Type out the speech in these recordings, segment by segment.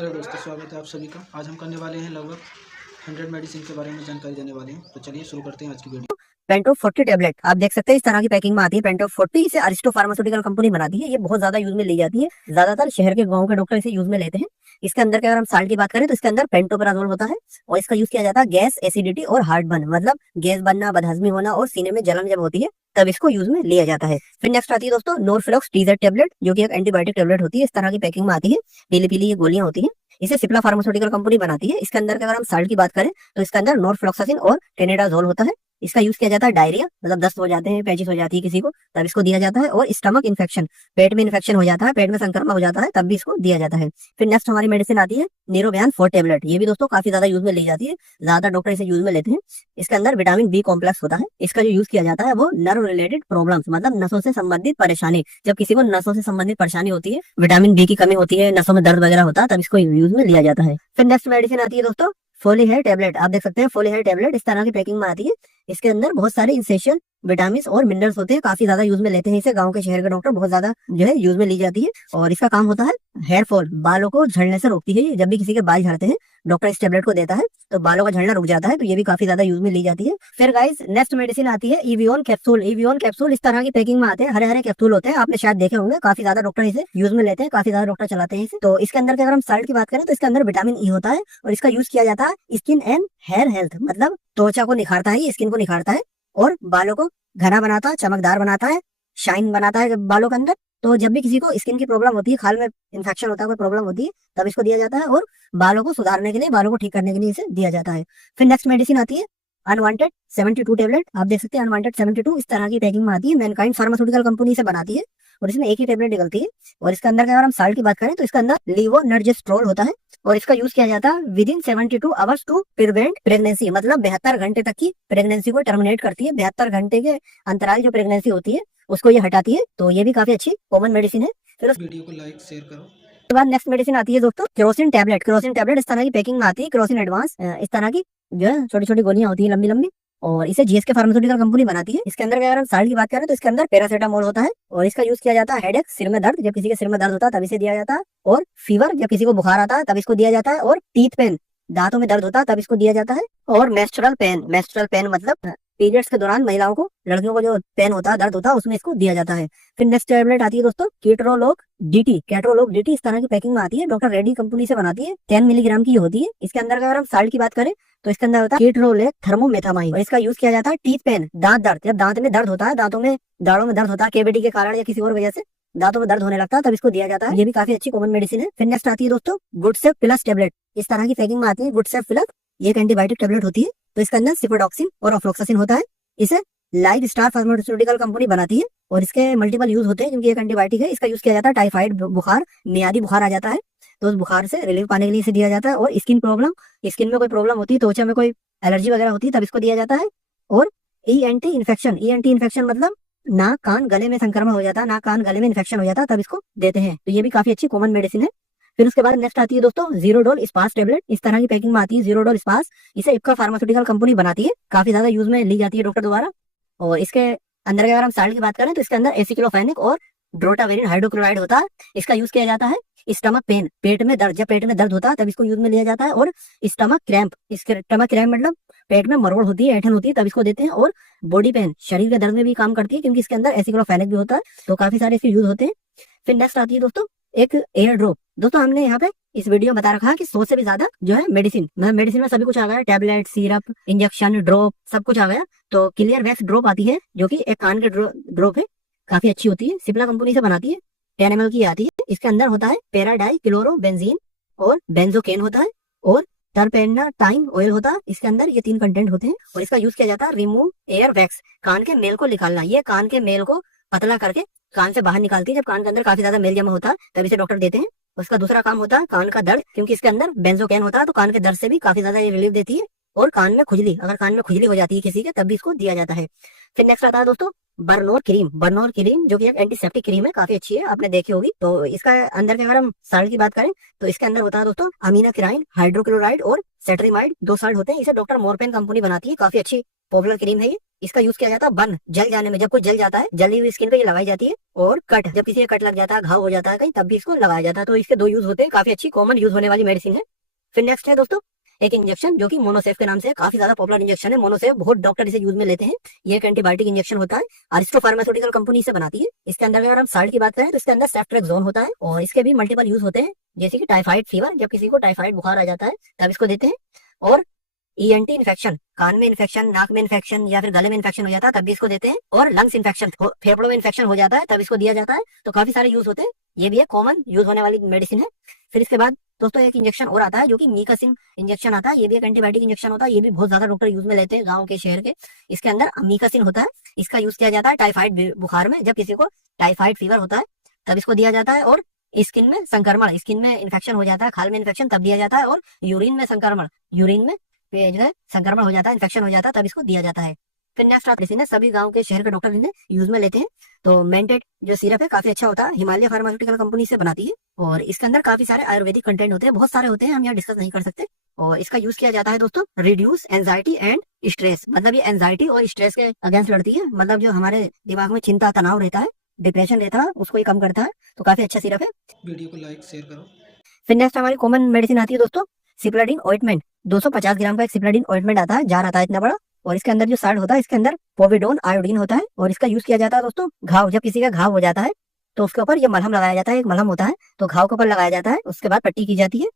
Hello दोस्तों, स्वागत है आप सभी का। आज हम करने वाले हैं लगभग 100 मेडिसिन के बारे में जानकारी देने वाले हैं। तो चलिए शुरू करते हैं आज की वीडियो। पेंटो 40 टेबलेट आप देख सकते हैं इस तरह की पैकिंग में आती है। पेंटो 40 इसे अरिस्टो फार्मास्यूटिकल कंपनी बनाती है। ये बहुत ज्यादा यूज में ली जाती है, ज्यादातर शहर के गांव के डॉक्टर इसे यूज में लेते हैं। इसके अंदर के अगर हम साल्ट की बात करें तो इसके अंदर पेंटोपराजोल होता है और इसका यूज किया जाता है गैस, एसिडिटी और हार्ट बर्न, मतलब गैस बनना, बदहजमी होना और सीने में जलन जब होती है तब इसको यूज में लिया जाता है। फिर नेक्स्ट आती है दोस्तों नोरफ्लॉक्स टीजेड टेबलेट, जो कि एक एंटीबायोटिक टेबलेट होती है। इस तरह की पैकिंग में आती है, पीली पीली ये गोलियां होती है। इसे सिप्ला फार्मास्यूटिकल कंपनी बनाती है। इसके अंदर अगर हम साल्ट की बात करें तो इसके अंदर नोरफ्लॉक्सासिन और टेनेडाजोल होता है। इसका यूज किया जाता है डायरिया, मतलब दस्त हो जाते हैं, पैचिस हो जाती है किसी को, तब इसको दिया जाता है। और स्टमक इन्फेक्शन, पेट में इन्फेक्शन हो जाता है, पेट में संक्रमण हो जाता है, तब भी इसको दिया जाता है। फिर नेक्स्ट हमारी मेडिसिन आती है नीरोबियान 4 टेबलेट। ये भी दोस्तों काफी ज्यादा यूज में ली जाती है, ज्यादा डॉक्टर इसे यूज में लेते हैं। इसके अंदर विटामिन बी कॉम्प्लेक्स होता है। इसका जो यूज किया जाता है वो नर्व रिलेटेड प्रॉब्लम्स, मतलब नसों से संबंधित परेशानी, जब किसी को नसों से संबंधित परेशानी होती है, विटामिन बी की कमी होती है, नसों में दर्द वगैरह होता है, तब इसको यूज में लिया जाता है। फिर नेक्स्ट मेडिसिन आती है दोस्तों फोली हेयर टेबलेट। आप देख सकते हैं फोली हेयर टेबलेट इस तरह की पैकिंग में आती है। इसके अंदर बहुत सारे इंसेंशियल विटामिन और मिनरल्स होते हैं, काफी ज्यादा यूज में लेते हैं इसे गांव के शहर के डॉक्टर, बहुत ज्यादा जो है यूज में ली जाती है। और इसका काम होता है हेयर फॉल, बालों को झड़ने से रोकती है। जब भी किसी के बाल झड़ते हैं डॉक्टर इस टेबलेट को देता है तो बालों का झड़ना रुक जाता है, तो ये भी काफी ज्यादा यूज में ली जाती है। फिर गाइस नेक्स्ट मेडिसिन आती है इवियोन कैप्सूल। इवियोन कैप्सूल इस तरह की पैकिंग में आते हैं, हरे हरे कैप्सूल होते हैं, आपने शायद देखे होंगे, काफी ज्यादा डॉक्टर इसे यूज में लेते हैं, काफी ज्यादा डॉक्टर चलाते हैं इसे। तो इसके अंदर अगर हम साल्ट की बात करें तो इसके अंदर विटामिन ई होता है और इसका यूज किया जाता है स्किन एंड हेयर हेल्थ, मतलब त्वचा को निखारता है, स्किन को निखारता है और बालों को घना बनाता है, चमकदार बनाता है, शाइन बनाता है बालों के अंदर। तो जब भी किसी को स्किन की प्रॉब्लम होती है, खाल में इन्फेक्शन होता है, कोई प्रॉब्लम होती है, तब इसको दिया जाता है और बालों को सुधारने के लिए, बालों को ठीक करने के लिए इसे दिया जाता है। फिर नेक्स्ट मेडिसिन आती है अनवांटेड 72 टेबलेट। आप देख सकते हैं अनवांटेड 72 इस तरह की पैकिंग में आती है। मैनकाइंड फार्मास्यूटिकल कंपनी से बनाती है और इसमें एक ही टेबलेट निकलती है। और इसके अंदर अगर हम साल्ट की बात करें तो इसके अंदर लीवोनर्जेस्ट्रोल होता है और इसका यूज किया जाता है within 72 hours to prevent pregnancy, मतलब 72 घंटे तक की प्रेगनेंसी को टर्मिनेट करती है। 72 घंटे के अंतराल जो प्रेगनेंसी होती है उसको ये हटाती है, तो ये भी काफी अच्छी कॉमन मेडिसिन है। फिर वीडियो को लाइक शेयर करो। उसके बाद नेक्स्ट मेडिसिन आती है दोस्तों केरोसिन टेबलेट। केरोसिन टेबलेट इस तरह की पैकिंग में आती है, केरोसिन एडवांस, इस तरह की जो है छोटी छोटी गोलियां होती है, लंबी लंबी, और इसे जीएसके फार्मास्यूटिकल कंपनी बनाती है। इसके अंदर अगर हम साल्ट की बात करें तो इसके अंदर पैरासीटामोल होता है और इसका यूज किया जाता है हेडेक, सिर में दर्द, जब किसी के सिर में दर्द होता है तब इसे दिया जाता है। और फीवर, जब किसी को बुखार आता है तब इसको दिया जाता है। और टीथ पेन, दांतों में दर्द होता है तब इसको दिया जाता है। और मेंस्ट्रुअल पेन, मेंस्ट्रुअल पेन मतलब पीरियड्स के दौरान महिलाओं को, लड़कियों को जो पेन होता है, दर्द होता है, उसमें इसको दिया जाता है। फिर नेक्स्ट टेबलेट आती है दोस्तों केट्रोलोग डीटी। केट्रोलोग डीटी इस तरह की पैकिंग में आती है, डॉक्टर रेड्डी कंपनी से बनाती है, 10 मिलीग्राम की होती है। इसके अंदर अगर हम साल्ट की बात करें तो इसके अंदर होता है केट्रोलेक थर्मोमेथामाइन और इसका यूज किया जाता है टीथ पेन, दांत दर्द, जब दांत में दर्द होता है, दांतों में दाढ़ों में दर्द होता है, केविटी के कारण या किसी और वजह से दांतों में दर्द होने लगता है, तब इसको दिया जाता है। ये भी काफी अच्छी कॉमन मेडिसिन है। फिर नेक्स्ट आती है दोस्तों गुडसेफ प्लस टेबलेट। इस तरह की पैकिंग में आती है गुडसेफ प्लस, ये एक एंटीबायोटिक टेबलेट होती है। तो इसके अंदर सिप्रोडॉक्सिन और ऑफ्लॉक्सासिन होता है। इसे लाइफ स्टार फार्मास्यूटिकल कंपनी बनाती है और इसके मल्टीपल यूज होते हैं क्योंकि एक एंटीबायोटिक है। इसका यूज किया जाता है टाइफाइड बुखार, मियादी बुखार आ जाता है तो उस बुखार से रिलीफ पाने के लिए इसे दिया जाता है। और स्किन प्रॉब्लम, स्किन में कोई प्रॉब्लम होती है, त्वचा में कोई एलर्जी वगैरह होती है, तब इसको दिया जाता है। और ई एंटी इन्फेक्शन मतलब नाक कान गले में संक्रमण हो जाता है, नाक कान गले में इन्फेक्शन हो जाता है, तब इसको देते हैं। तो ये भी काफी अच्छी कॉमन मेडिसिन है। फिर उसके बाद नेक्स्ट आती है दोस्तों जीरोडोल स्पास टेबलेट। इस तरह की पैकिंग में आती है जीरोडोल स्पास, इसे इप्का फार्मास्यूटिकल कंपनी बनाती है, काफी ज्यादा यूज में ली जाती है डॉक्टर द्वारा। और इसके अंदर अगर हम साल्ट की बात करें तो इसके अंदर एसिक्लोफेनिक और ड्रोटावेरिन हाइड्रोक्लोराइड होता है। इसका यूज किया जाता है स्टमक पेन, पेट में दर्द, जब पेट में दर्द होता है तब इसको यूज में लिया जाता है। और स्टमक क्रैम्प, स्टमक क्रैम्प मतलब पेट में मरोड़ होती है, ऐंठन होती है, तब इसको देते हैं। और बॉडी पेन, शरीर के दर्द में भी काम करती है क्योंकि इसके अंदर एसिक्लोफेनिक भी होता है, तो काफी सारे इसके यूज होते हैं। फिर नेक्स्ट आती है दोस्तों एक एयर ड्रॉप। दोस्तों हमने यहाँ पे इस वीडियो में बता रखा है कि 100 से भी ज्यादा जो है मेडिसिन में सभी कुछ आ गया, टेबलेट, सिरप, इंजेक्शन, ड्रॉप, सब कुछ आ गया। तो क्लियर वैक्स ड्रॉप आती है जो कि एक कान के ड्रॉप है, काफी अच्छी होती है, सिप्ला कंपनी से बनाती है, 10 ml की आती है। इसके अंदर होता है पैराडाई क्लोरोबेंजीन और बेंजोकेन होता है और टर्पेनाटाइन ऑयल होता है। इसके अंदर ये 3 कंटेंट होते हैं और इसका यूज किया जाता है रिमूव एयर वैक्स, कान के मेल को निकालना। ये कान के मेल को पतला करके कान से बाहर निकालती है, जब कान के अंदर काफी ज्यादा मेल जमा होता है तब इसे डॉक्टर देते हैं। उसका दूसरा काम होता है कान का दर्द, क्योंकि इसके अंदर बेंजोकेन होता है, तो कान के दर्द से भी काफी ज्यादा ये रिलीफ देती है। और कान में खुजली, अगर कान में खुजली हो जाती है किसी के तब भी इसको दिया जाता है। फिर नेक्स्ट आता है दोस्तों बर्नोर क्रीम। बर्नोर क्रीम जो कि एक एंटीसेप्टिक क्रीम है, काफी अच्छी है, आपने देखी होगी। तो इसका अंदर के अगर हम साल्ट की बात करें तो इसके अंदर होता है दोस्तों अमीनाक्राइन, हाइड्रोक्लोराइड और सेट्रिमाइड, 2 साल्ट होते हैं। इसे डॉक्टर मोरपेन कंपनी बनाती है, काफी अच्छी पॉपुलर क्रीम है ये। इसका यूज किया जाता है बर्न, जल जाने में, जब कोई जल जाता है, जली हुई स्किन पे ये लगाई जाती है। और कट, जब किसी का कट लग जाता है, घाव हो जाता है कहीं, तब भी इसको लगाया जाता है। तो इसके 2 यूज होते हैं, काफी अच्छी कॉमन यूज होने वाली मेडिसिन है। फिर नेक्स्ट है दोस्तों एक इंजेक्शन जो कि मोनोसेफ के नाम से काफी ज्यादा पॉपुलर इंजेक्शन है। मोनोसेफ बहुत डॉक्टर इसे यूज में लेते हैं। ये एक एंटीबायोटिक इंजेक्शन होता है, अरिस्टो फार्मास्यूटिकल कंपनी इसे बनाती है। इसके अंदर अगर हम साल्ट की बात करें तो इसके अंदर सेफ्ट्रेक्सोन होता है और इसके भी मल्टीपल यूज होते हैं, जैसे कि टाइफाइड फीवर, जब किसी को टाइफाइड बुखार आ जाता है तब इसको देते हैं। और ईएनटी इन्फेक्शन, कान में इन्फेक्शन, नाक में इन्फेक्शन या फिर गले में इन्फेक्शन हो जाता है तब भी इसको देते हैं। और लंग्स इन्फेक्शन, फेफड़ों में इन्फेक्शन हो जाता है तब इसको दिया जाता है। तो काफी सारे यूज होते हैं, ये भी एक कॉमन यूज होने वाली मेडिसिन है। फिर इसके बाद दोस्तों एक इंजेक्शन और आता है जो कि मीकासिन इंजेक्शन आता है। ये भी एक एंटीबायोटिक इंजेक्शन होता है, ये भी बहुत ज्यादा डॉक्टर यूज में लेते हैं गांव के, शहर के। इसके अंदर मीकासिन होता है, इसका यूज किया जाता है टाइफाइड बुखार में, जब किसी को टाइफाइड फीवर होता है तब इसको दिया जाता है। और स्किन में संक्रमण, स्किन में इन्फेक्शन हो जाता है, खाल में इन्फेक्शन, तब दिया जाता है। और यूरिन में संक्रमण, यूरिन में जो है संक्रमण हो जाता है, इन्फेक्शन हो जाता है, तब इसको दिया जाता है। फिर नेक्स्ट मेडिसिन है, सभी गांव के, शहर के डॉक्टर इन्हें यूज में लेते हैं। तो मेंटेड जो सिरप है काफी अच्छा होता है, हिमालय फार्मास्यूटिकल कंपनी से बनाती है। और इसके अंदर काफी सारे आयुर्वेदिक कंटेंट होते हैं, बहुत सारे होते हैं, हम यहाँ डिस्कस नहीं कर सकते। और इसका यूज किया जाता है दोस्तों रिड्यूस एंजाइटी एंड स्ट्रेस, मतलब ये एंजाइटी और स्ट्रेस के अगेंस्ट लड़ती है। मतलब जो हमारे दिमाग में चिंता तनाव रहता है, डिप्रेशन रहता है, उसको ये कम करता है। तो काफी अच्छा सिरप है। वीडियो को लाइक शेयर करो। फिर नेक्स्ट हमारी कॉमन मेडिसिन आती है दोस्तों सिप्लाडिन ऑइंटमेंट। 250 ग्राम का एक सिप्लाडिन ऑइंटमेंट आता है, जार आता है इतना बड़ा। और इसके अंदर जो साल्ट होता है, इसके अंदर पोविडोन आयोडीन होता है। और इसका यूज किया जाता है दोस्तों घाव, जब किसी का घाव हो जाता है तो उसके ऊपर ये मलहम लगाया जाता है, एक मलहम होता है, तो घाव के ऊपर लगाया जाता है, उसके बाद पट्टी की जाती है।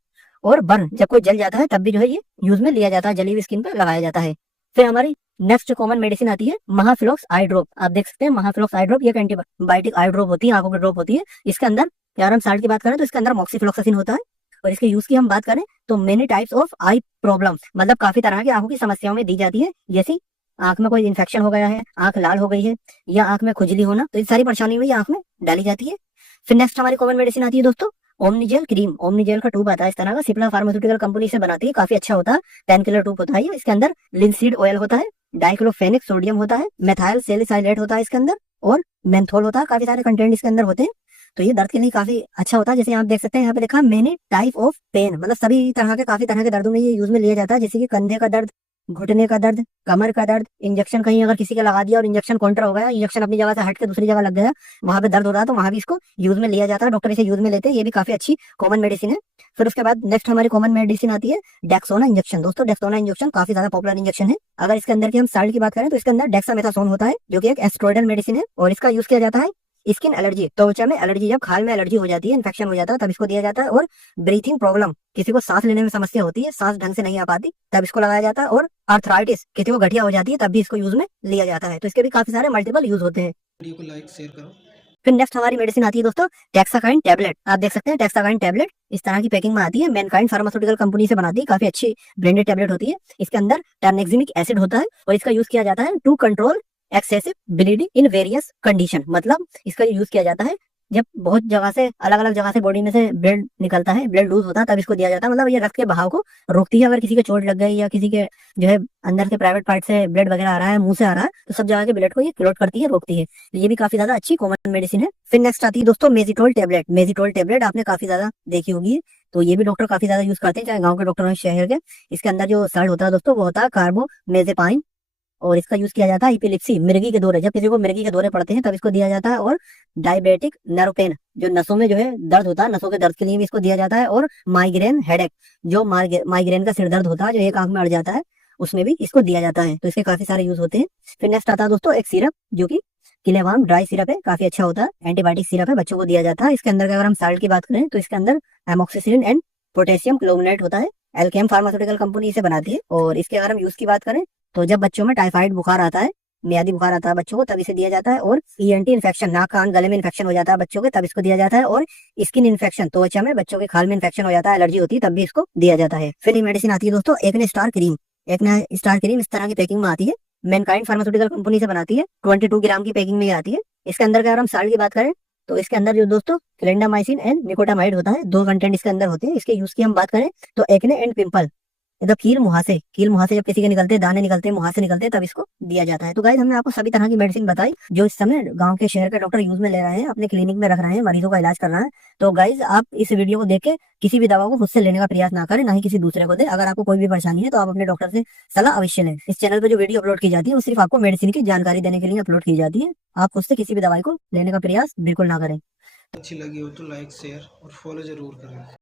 और बर्न, जब कोई जल जाता है तब भी जो है ये यूज में लिया जाता है, जली हुई स्किन पर लगाया जाता है। फिर हमारी नेक्स्ट कॉमन मेडिसिन आती है महाफ्लॉक्स आई ड्रॉप। आप देख सकते हैं महाफ्लॉक्स आई ड्रॉप, ये एंटीबायोटिक आई ड्रॉप होती है, आंखों की ड्रॉप होती है। इसके अंदर यार हम साल्ट की बात करें तो इसके अंदर मॉक्सीफ्लॉक्सासिन होता है। और इसके यूज की हम बात करें तो many types of I problem, मतलब काफी तरह की आंखों की समस्याओं में दी जाती है। जैसे आंख में कोई इन्फेक्शन हो गया है, आंख लाल हो गई है, या आंख में खुजली होना, तो ये सारी परेशानी में आंख में डाली जाती है। फिर नेक्स्ट हमारी कॉमन मेडिसिन आती है दोस्तों ओमनीजेल क्रीम। ओमनीजेल का ट्यूब आता है इस तरह का, सिप्ला फार्मास्यूटिकल कंपनी से बनाती है, काफी अच्छा होता है, 10 किलो ट्यूब होता है। इसके अंदर लिंसीड ऑयल होता है, डाइक्लोफेनिक सोडियम होता है, मेथाइल सैलिसाइलेट होता है इसके अंदर, और मेंथोल होता है। काफी सारे कंटेंट इसके अंदर होते हैं। तो ये दर्द के लिए काफी अच्छा होता है। जैसे आप देख सकते हैं यहाँ पे लिखा मेनी टाइप ऑफ पेन, मतलब सभी तरह के, काफी तरह के दर्दों में ये यूज में लिया जाता है। जैसे कि कंधे का दर्द, घुटने का दर्द, कमर का दर्द, इंजेक्शन कहीं अगर किसी का लगा दिया और इंजेक्शन काउंटर हो गया, इंजेक्शन अपनी जगह से हट के दूसरी जगह लग गया, वहां पे दर्द हो रहा है, तो वहां भी इसको यूज में लिया जाता है, डॉक्टर इसे यूज में लेते हैं। ये भी काफी अच्छी कॉमन मेडिसिन है। फिर उसके बाद नेक्स्ट हमारी कॉमन मेडिसिन आती है डेक्सोना इंजेक्शन। दोस्तों डेक्सोना इंजेक्शन काफी ज्यादा पॉपुलर इंजेक्शन है। अगर इसके अंदर की हम साल्ट की बात करें तो इसके अंदर डेक्सामेथासोन होता है, जो कि एक एस्ट्रॉयडल मेडिसिन है। और इसका यूज किया जाता है स्किन एलर्जी, त्वचा में एलर्जी, जब खाल में एलर्जी हो जाती है, इन्फेक्शन हो जाता है, तब इसको दिया जाता है। और ब्रीथिंग प्रॉब्लम, किसी को सांस लेने में समस्या होती है, सांस ढंग से नहीं आ पाती, तब इसको लगाया जाता है। और आर्थराइटिस, किसी को गठिया हो जाती है, तब भी इसको यूज में लिया जाता है। तो इसके भी काफी सारे मल्टीपल यूज होते हैं। वीडियो को लाइक शेयर करो। फिर नेक्स्ट हमारी मेडिसिन आती है दोस्तों टेक्साकाइन टैबलेट। आप देख सकते हैं टेक्साकाइन टैबलेट इस तरह की पैकिंग में आती है, मैनकाइंड फार्मास्यूटिकल कंपनी से बनाती है, काफी अच्छी ब्रांडेड टैबलेट होती है। इसके अंदर टर्नेक्सिमिक एसिड होता है और इसका यूज किया जाता है to control excessive bleeding in various condition. मतलब इसका यूज किया जाता है जब बहुत जगह से, अलग अलग जगह से बॉडी में से ब्लड निकलता है, ब्लड लूज होता है, तब इसको दिया जाता है। मतलब ये रक्त के बहाव को रोकती है। अगर किसी के चोट लग गई या किसी के जो है अंदर के प्राइवेट पार्ट से ब्लड वगैरह आ रहा है, मुंह से आ रहा है, तो सब जगह के ब्लड को ये क्लॉट करती है, रोकती है। तो ये भी काफी ज्यादा अच्छी कॉमन मेडिसिन है। फिर नेक्स्ट आती है दोस्तों मेजिटोल टैबलेट। मेजिटोल टैबलेट आपने काफी ज्यादा देखी होगी, तो ये भी डॉक्टर काफी ज्यादा यूज करते हैं, चाहे गाँव के डॉक्टर हो, शहर के। इसके अंदर जो साल्ट होता है दोस्तों वो होता है कार्बोमेजेपाइन। और इसका यूज किया जाता है एपिलेप्सी, मिर्गी के दौरे, जब किसी को मिर्गी के दौरे पड़ते हैं तब इसको दिया जाता है। और डायबिटिक नर्व पेन, जो नसों में जो है दर्द होता है, नसों के दर्द के लिए भी इसको दिया जाता है। और माइग्रेन हेडेक, जो माइग्रेन का सिर दर्द होता है, जो एक आंख में अड़ जाता है, उसमें भी इसको दिया जाता है। तो इसके काफी सारे यूज होते हैं। फिर नेक्स्ट आता है दोस्तों एक सिरप, जो कि किलेवाम ड्राई सिरप है, काफी अच्छा होता है, एंटीबायोटिक सिरप है, बच्चों को दिया जाता है। इसके अंदर अगर हम साल्ट की बात करें तो इसके अंदर एमोक्सिसिलिन एंड पोटेशियम क्लोमिनेट होता है, एल्केम फार्मास्यूटिकल कंपनी इसे बनाती है। और इसके अगर हम यूज की बात करें तो जब बच्चों में टाइफाइड बुखार आता है, मियादी बुखार आता है बच्चों को, तब इसे दिया जाता है। और ईएनटी इन्फेक्शन, नाक कान गले में इन्फेक्शन हो जाता है बच्चों के, तब इसको दिया जाता है। और स्किन इन्फेक्शन, त्वचा में बच्चों के खाल में इन्फेक्शन हो जाता है, एलर्जी होती है, तब भी इसको दिया जाता है। फिर ये मेडिसिन आती है दोस्तों acne star cream. Acne star cream इस तरह की पैकिंग में आती है, मैनकाइंड फार्मास्यूटिकल कंपनी से बनाती है, 22 ग्राम की पैकिंग में आती है। इसके अंदर अगर हम साल्ट की बात करें तो इसके अंदर जो दोस्तों क्लेंडामाइसिन एंड निकोटामाइड होता है, 2 कंटेंट इसके अंदर होते हैं। इसके यूज की हम बात करें तो एक्ने एंड पिंपल, मतलब कील मुहासे जब किसी के निकलते हैं, दाने निकलते हैं, मुहासे निकलते हैं, तब इसको दिया जाता है। तो गाइस हमने आपको सभी तरह की मेडिसिन बताई जो इस समय गांव के शहर के डॉक्टर यूज में ले रहे हैं, अपने क्लिनिक में रख रहे हैं, मरीजों का इलाज कर रहे हैं। तो गाइस आप इस वीडियो को देख के किसी भी दवा को खुद से लेने का प्रयास ना करें, ना ही किसी दूसरे को दे। अगर आपको कोई भी परेशानी है तो आप अपने डॉक्टर से सलाह अवश्य लें। इस चैनल पर जो वीडियो अपलोड की जाती है वो सिर्फ आपको मेडिसिन की जानकारी देने के लिए अपलोड की जाती है। आप खुद से किसी भी दवाई को लेने का प्रयास बिल्कुल ना करें। अच्छी लगी हो तो लाइक शेयर और फॉलो जरूर करें।